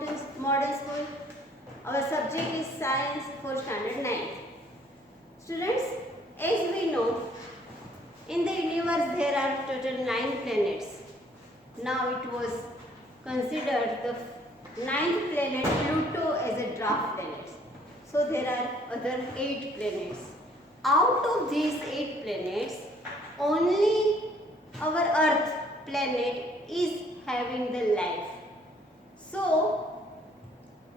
Model School. Our subject is Science for Standard 9. Students, as we know, in the universe there are total 9 planets. Now it was considered the 9th planet Pluto as a dwarf planet. So there are other 8 planets. Out of these 8 planets, only our Earth planet is having the life. So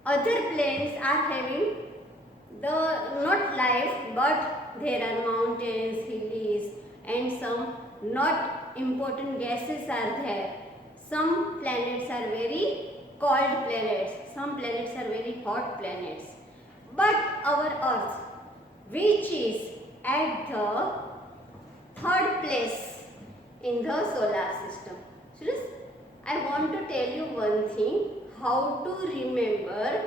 other planets are having the not life, but there are mountains, hills, and some not important gases are there. Some planets are very cold planets, some planets are very hot planets. But our Earth, which is at the third place in the solar system. Students, I want to tell you one thing, how to remember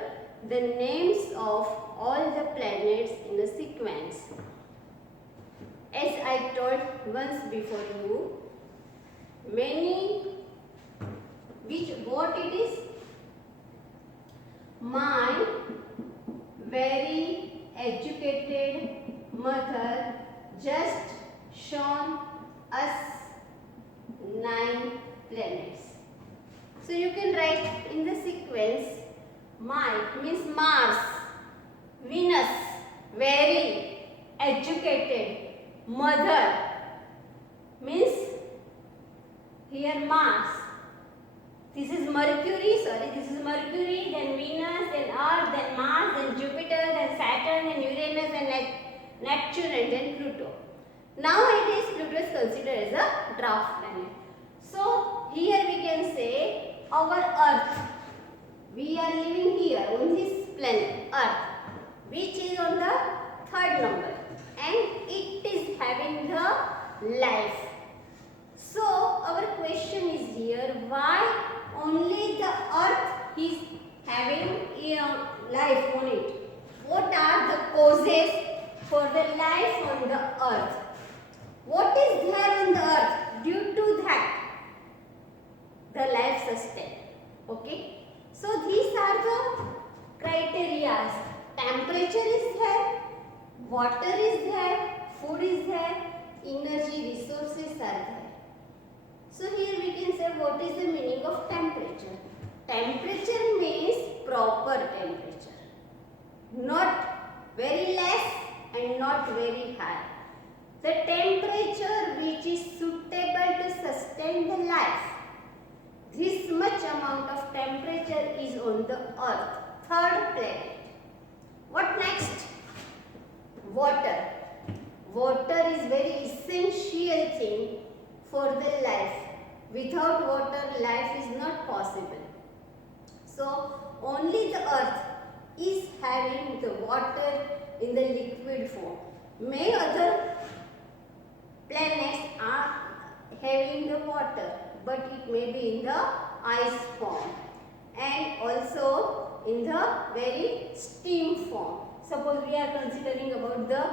the names of all the planets in a sequence. As I told once before you, what it is? My very educated mother just shown us 9 planets. So you can write in the sequence, my means Mars, Venus, very educated, mother means here Mars. This is Mercury, then Venus, then Earth, then Mars, then Jupiter, then Saturn, then Uranus, and Neptune, and then Pluto. Nowadays, Pluto is considered as a dwarf planet. So, here we can say our Earth. We are living here on this planet, Earth, which is on the 3rd number, and it is having the life. So, our question is here, why only the Earth is having life on it? What are the causes for the life on the Earth? What is there on the Earth? Due to that, the life sustained. Okay. So these are the criteria. Temperature is there, water is there, food is there, energy resources are there. So here we can say what is the meaning of temperature. Temperature means proper temperature. Not very less and not very high. The temperature which is suitable to sustain the life. This much amount of temperature is on the Earth, 3rd planet. What next? Water. Water is very essential thing for the life. Without water, life is not possible. So, only the Earth is having the water in the liquid form. Many other planets are having the water, but it may be in the ice form and also in the very steam form. Suppose we are considering about the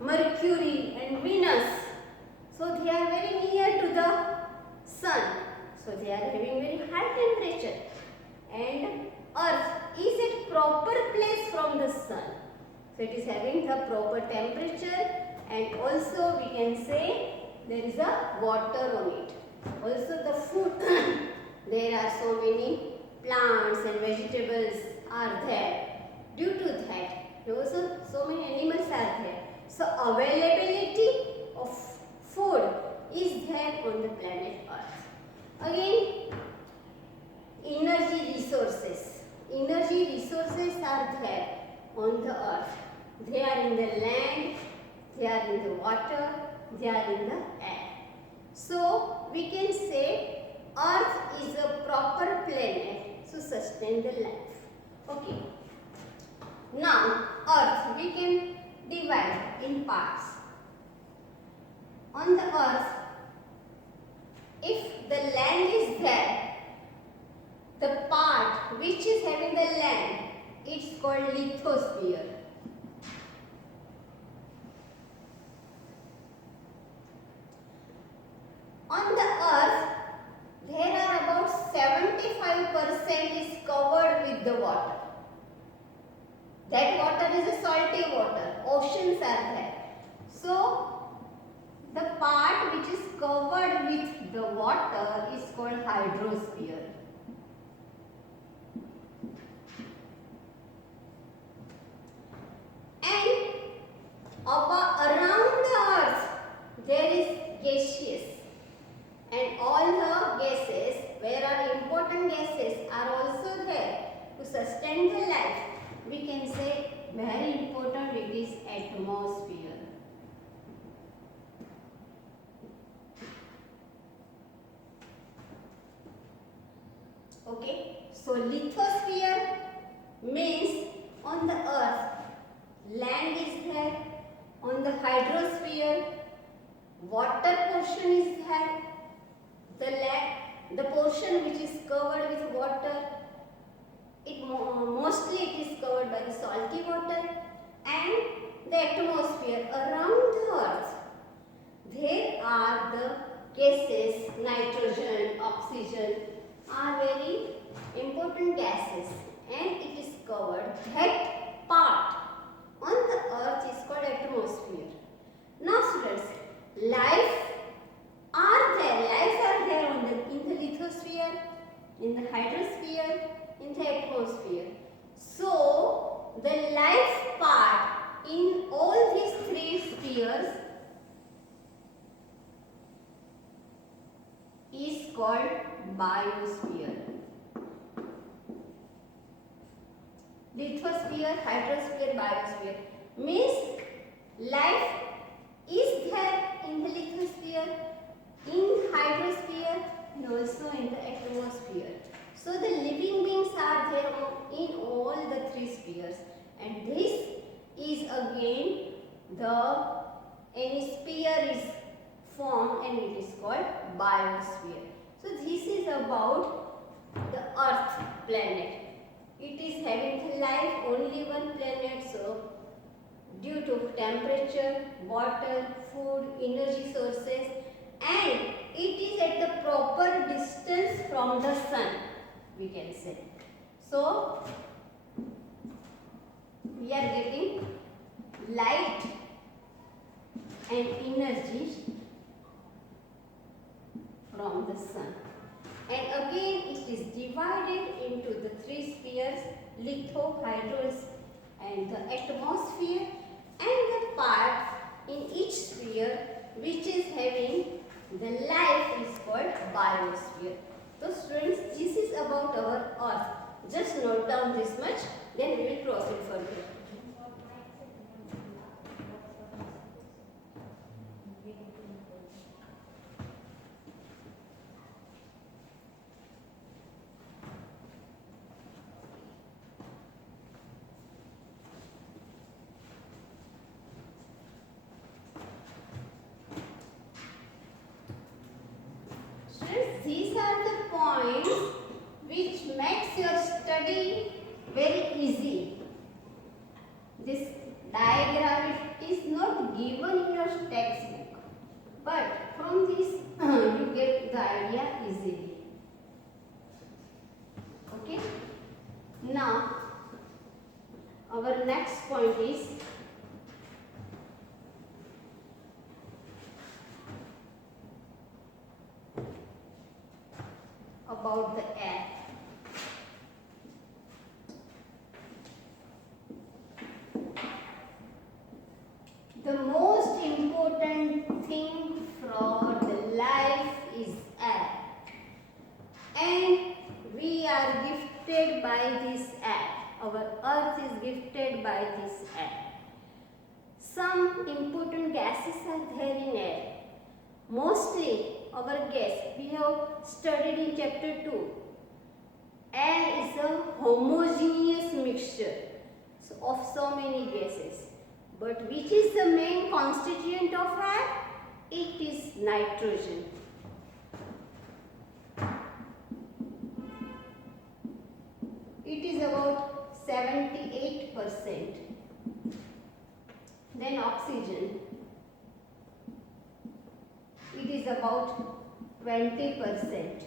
Mercury and Venus. So they are very near to the sun. So they are having very high temperature. And Earth is at proper place from the sun. So it is having the proper temperature, and also we can say there is a water on it. Also the food, there are so many plants and vegetables are there. Due to that, also so many animals are there. So availability of food is there on the planet Earth. Again, energy resources. Energy resources are there on the Earth. They are in the land, they are in the water, they are in the air. So, we can say Earth is a proper planet to sustain the life. Okay. Now, Earth we can divide in parts. On the Earth, if the land is there, the part which is having the land, it's called lithosphere. On the Earth, there are about 75% is covered with the water. That water is a salty water. Oceans are there. So the part which is covered with the water is called hydrosphere. And around the earth there is gaseous, and all the gases, where are important gases, are also there to sustain the life. We can say very important, it is atmosphere. Okay, so lithosphere means on the earth land is there, on the hydrosphere water portion is there, the portion which is covered with water, mostly it is covered by the salty water, and the atmosphere around the earth. There are the gases, nitrogen, oxygen are very important gases, and it is covered. That part on the earth is called atmosphere. Now students, lives are there in the lithosphere, in the hydrosphere, in the atmosphere. So the life part in all these three spheres is called biosphere. Lithosphere, hydrosphere, biosphere means life is there in the lithosphere, in hydrosphere, and also in the atmosphere. So the living beings are there in all the three spheres, and this is again any sphere is formed and it is called biosphere. So this is about the Earth planet. It is having the life only one planet, so due to temperature, water, food, energy sources, and it is at the proper distance from the sun, we can say. So we are getting light and energy from the sun. And again it is divided into the three spheres, litho, hydros, and the atmosphere, and the part in each sphere which is having the life is called biosphere. So students, this is about our earth. Just note down this much, then we will proceed further. These are the points which makes your study very easy. This diagram is not given in your textbook, but from this you get the idea easily. Okay. Now our next point is about the air. The most important thing for the life is air, and we are gifted by this air. Our earth is gifted by this air. Some important gases are there in air. Mostly our gas we have studied in chapter 2. Air is a homogeneous mixture of so many gases. But which is the main constituent of air? It is nitrogen. It is about 78%. Then oxygen. It is about 20%.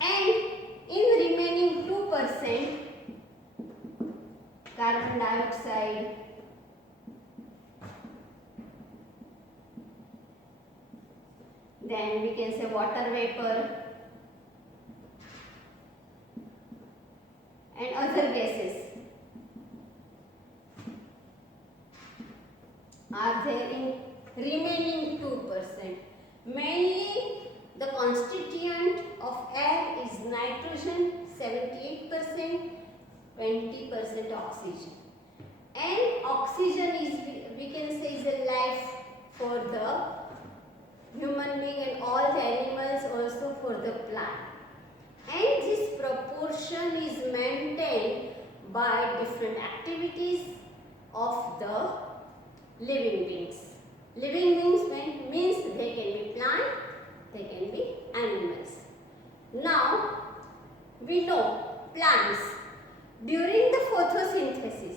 And in remaining 2%, carbon dioxide, then we can say water vapor and other gases are there in remaining 2%. Mainly the constituent of air is nitrogen 78%, 20% oxygen. And oxygen is, we can say, is a life for the human being and all the animals, also for the plant. And this proportion is maintained by different activities of the living beings. Living beings means they can be plant, they can be animals. Now, we know plants during the photosynthesis,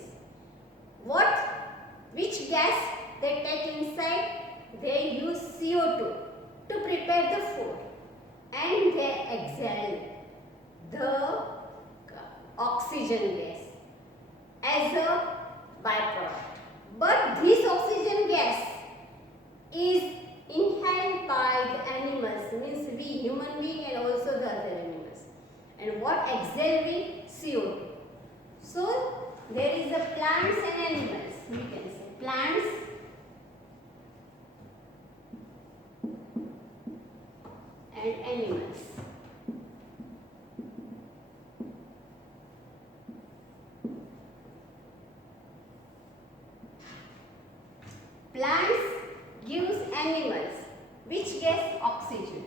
which gas they take inside? They use CO2 to prepare the food and they exhale the oxygen gas as a byproduct. But this oxygen gas is inhaled by the animals, means we human being and also the other animals. And what exhale we? CO2. So there is a plants and animals. We can say plants and animals. Plants gives animals which gas? Oxygen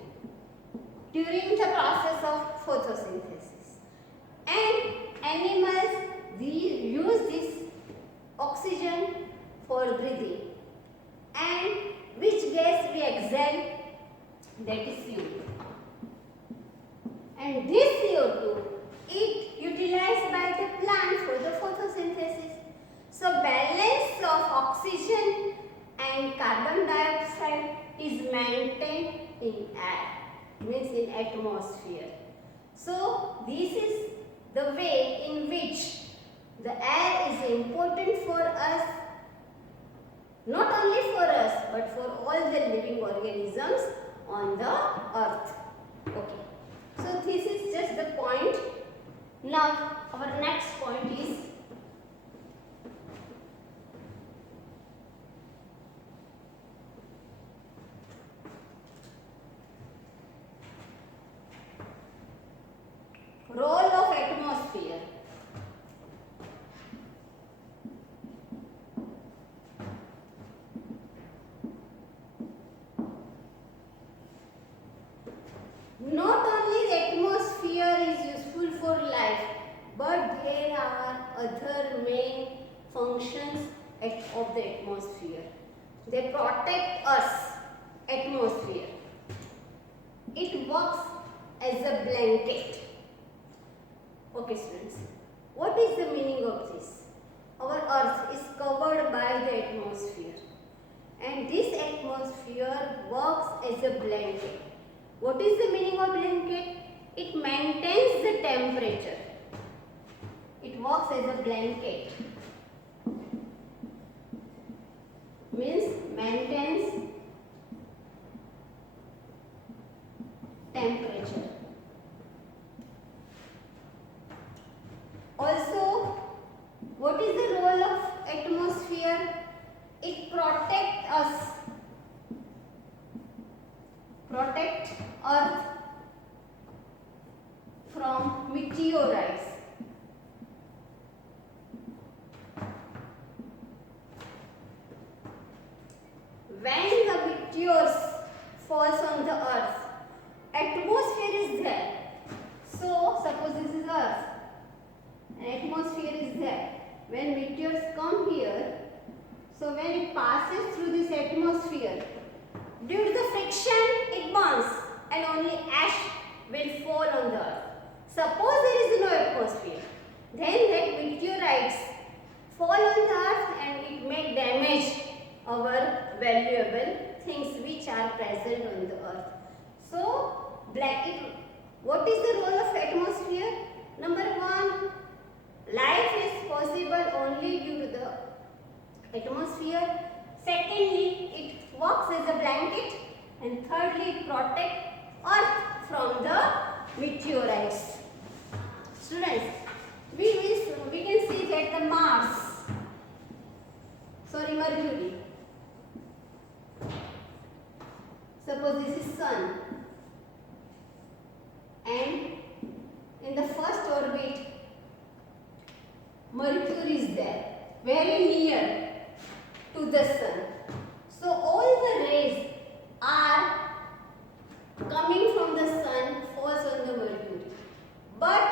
during the process of photosynthesis, and animals use this oxygen for breathing. And which gas we exhale? That is CO2. And this CO2 is utilized by the plant for the photosynthesis. So balance of oxygen and carbon dioxide is maintained in air, means in atmosphere. So this is the way in which the air is important for us, not only for us but for all the living organisms on the earth. Okay, so this is just the point. Now our next point is role of atmosphere. Not only the atmosphere is useful for life, but there are other main functions of the atmosphere. They protect us, atmosphere. It works as a blanket. Okay students, what is the meaning of this? Our earth is covered by the atmosphere, and this atmosphere works as a blanket. What is the meaning of blanket? It maintains the temperature. It works as a blanket. Means maintains temperature. Also, what is the role of atmosphere? It protects us. Protect earth from meteorites. When the meteors falls on the earth, atmosphere is there. So suppose this is earth, an atmosphere is there. When meteors come here, so when it passes through this atmosphere, due to the friction, it burns and only ash will fall on the earth. Suppose there is no atmosphere, then that meteorites fall on the earth and it may damage our valuable things which are present on the earth. So, what is the role of atmosphere? Number one, life is possible only due atmosphere. Secondly, it works as a blanket. And thirdly, it protects Earth from the meteorites. Students, we can see that the Mercury. Suppose this is Sun, and in the first orbit, Mercury is there, very near to the Sun. So all the rays are coming from the Sun, falls on the Mercury. But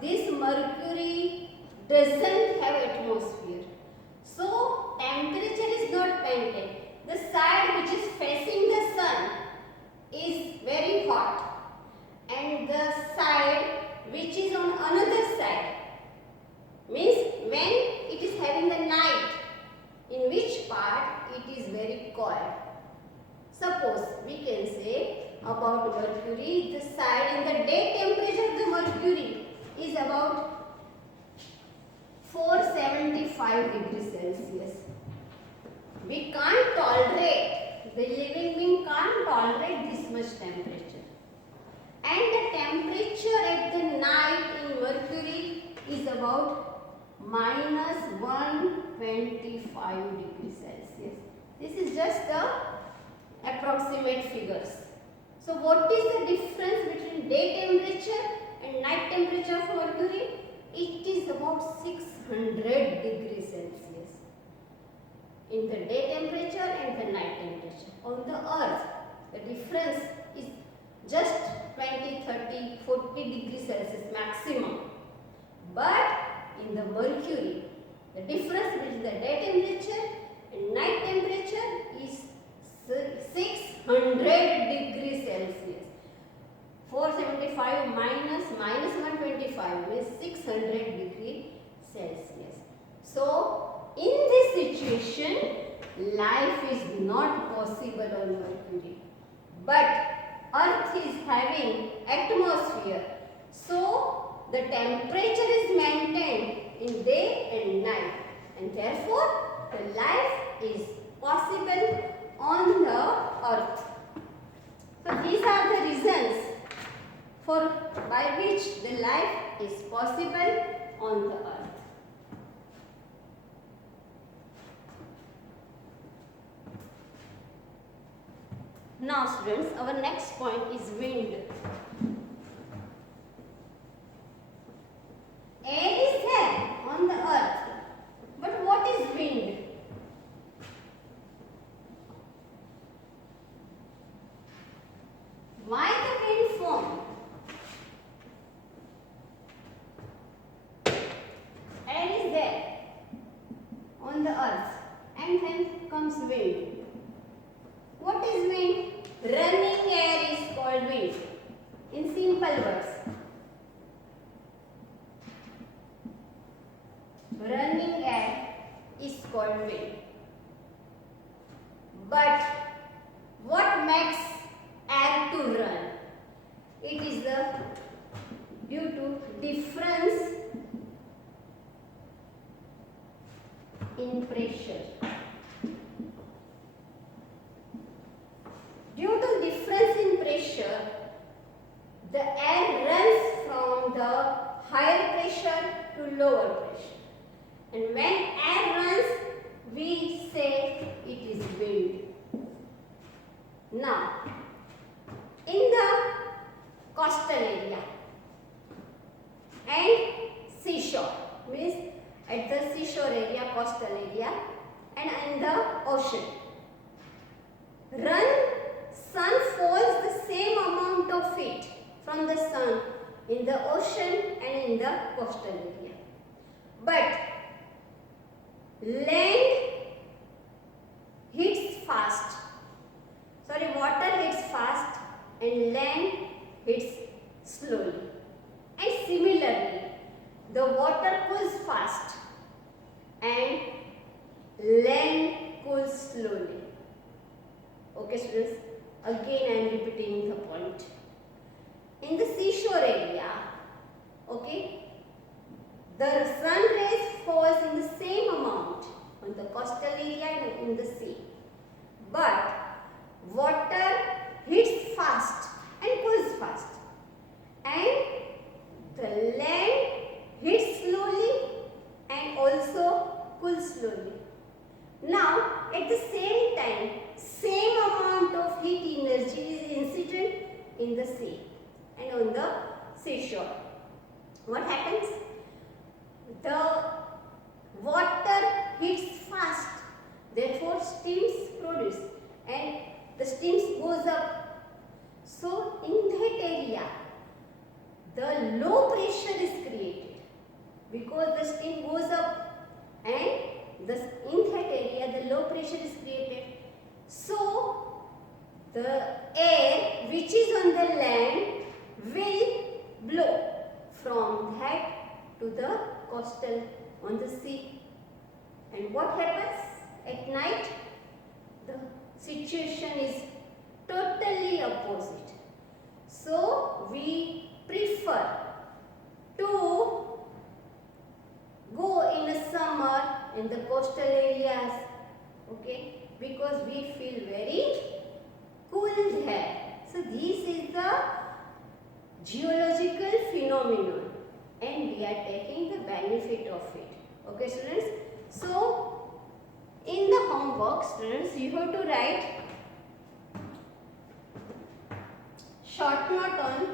this Mercury doesn't have atmosphere. So temperature is not maintained. The side which is facing the Sun is very hot, and the side which is on another side, means when it is having the night, in which part it is very cold. Suppose we can say about Mercury, the side in the day temperature of the Mercury is about 475 degrees Celsius. We can't tolerate, the living being can't tolerate this much temperature. And the temperature at the night in Mercury is about minus 125 degrees Celsius. This is just the approximate figures. So what is the difference between day temperature and night temperature of Mercury? It is about 600 degrees Celsius in the day temperature and the night temperature. On the Earth, the difference is just 20, 30, 40 degrees Celsius maximum. But in the Mercury, the difference between the day temperature and night temperature is 600 degrees Celsius. 475 minus 125 means 600 degrees Celsius. So, in this situation, life is not possible on Mercury. But Earth is having atmosphere. So, the temperature is maintained in day and night. And therefore, the life is possible on the Earth. So, these are the reasons by which the life is possible on the Earth. Now students, our next point is wind. Air is there on the Earth, but what is wind? Why the wind formed? Air is there on the Earth, and then comes wind. What is wind? Running air is called wind. In simple words, running air is called wind. But what makes air to run? It is due to difference in pressure. Due to difference in pressure, the air runs from the higher pressure to lower pressure. And when air runs, we say it is wind. Now, in the coastal area and seashore, means at the seashore area, coastal area, and in the ocean, sun falls the same amount of heat from the sun in the ocean and in the coastal area. But land hits fast. Water hits fast and land hits slowly. And similarly, the water cools fast and land cools slowly. Okay students, again I am repeating the point. In the seashore area, okay, the sun rays falls in the same amount on the coastal area and in the sea. But water hits fast and cools fast, and the land hits slowly and also cools slowly. Now, at the same time, same amount of heat energy is incident in the sea and on the seashore. What happens? The water hits fast, therefore steams produce and the steams goes up. So, in that area, the low pressure is created because the steam goes up and in that area the low pressure is created. So, the air which is on the land will blow from that to the coastal on the sea. And what happens at night? The situation is totally opposite. So, we prefer to go in a summer in the coastal areas, okay, because we feel very cool there. So, this is the geological phenomenon and we are taking the benefit of it. Okay, students? So, in the homework, students, you have to write short note on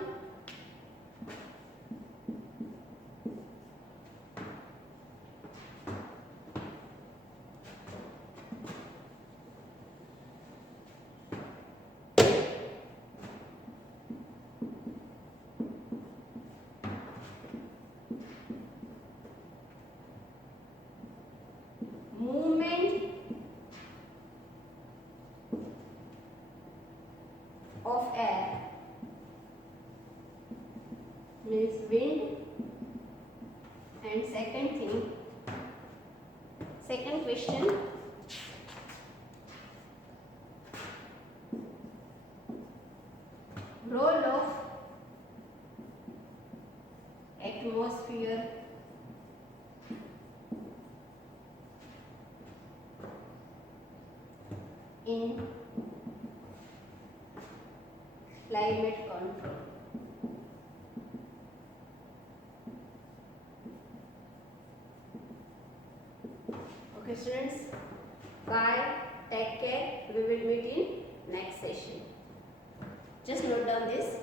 movement of air, means wind. And second question, role of atmosphere in climate control. Okay, students, bye, take care, we will meet in next session. Just note down this.